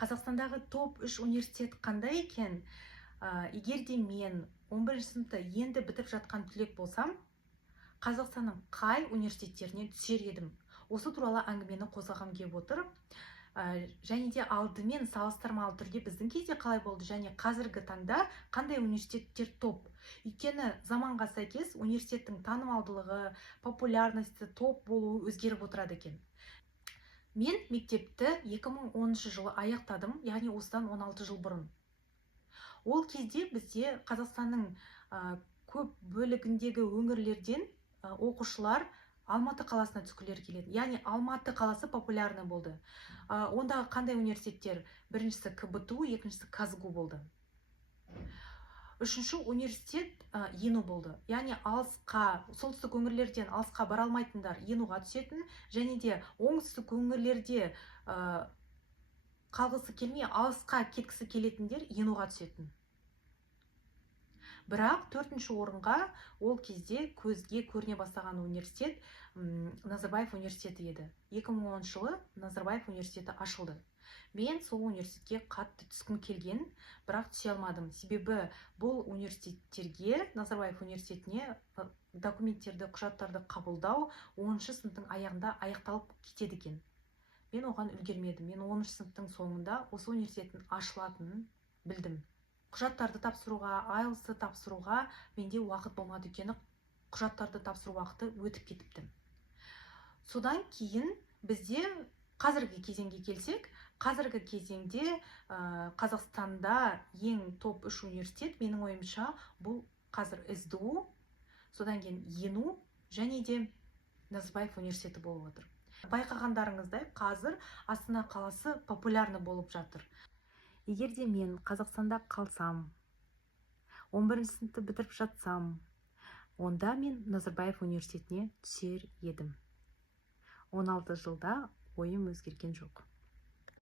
Қазақстандағы топ-3 университет қандай екен? Егер де мен 11 сыныпты енді бітіріп жатқан түлек болсам, Қазақстанның қай университеттеріне түсер едім? Осы туралы әңгімені қозғағым келіп отыр. Және де алдымен салыстырмалы түрде біздің кезде қалай болды және қазіргі таңда қандай университеттер топ? Өйткені заманға сәйкес университеттің танымалдылығы, популярності, топ болуы өзгеріп отырады екен. Мен мектепті 2010 жылы аяқтадым, яғни осыдан 16 жыл бұрын. Ол кезде бізде Қазақстанның көп бөлігіндегі өңірлерден оқушылар Алматы қаласына түскілері келеді. Яғни Алматы қаласы популярны болды. Ондағы қандай университеттер? Біріншісі КБТУ, екіншісі Казгу болды. Үшінші университет ЕНУ болды. Яғни алысқа, солтүстік өңірлерден алысқа бара алмайтындар ЕНУға түсетін, және де оңтүстік өңірлерде қалғысы келмей алысқа кеткісі келетіндер ЕНУға түсетін. Бірақ төртінші орынға ол кезде көзге көріне бастаған университет Назарбаев университеті еді. 2010 жылы Назарбаев университеті ашылды. Мен сол университетке қатты түскім келген, бірақ түсе алмадым. Себебі бұл университеттерге, Назарбаев университетіне документтерді, құжаттарды қабылдау 10-шы сыныптың аяғында аяқталып кетеді екен. Мен оған үлгермедім. Мен 10-шы сыныптың соңында осы университеттің ашылатынын білдім. Құжаттарды тапсыруға, IELTS-ті тапсыруға менде уақыт болмады өйткені құжаттарды тапсыру уақыты өтіп кетіпті. Содан кейін бізде қазіргі кезеңге келсек, қазіргі кезеңде Қазақстанда ең топ-3 университет, менің ойымша, бұл қазір СДУ, содан кейін ЕНУ және де Назарбаев университеті болып отыр. Байқағандарыңыздай, қазір Астана қаласы популярны болып жатыр. Егер де мен Қазақстанда қалсам, 11 сыныпты бітіріп жатсам, онда мен Назарбаев университетіне түсер едім. 16 жылда ойым өзгерген жоқ.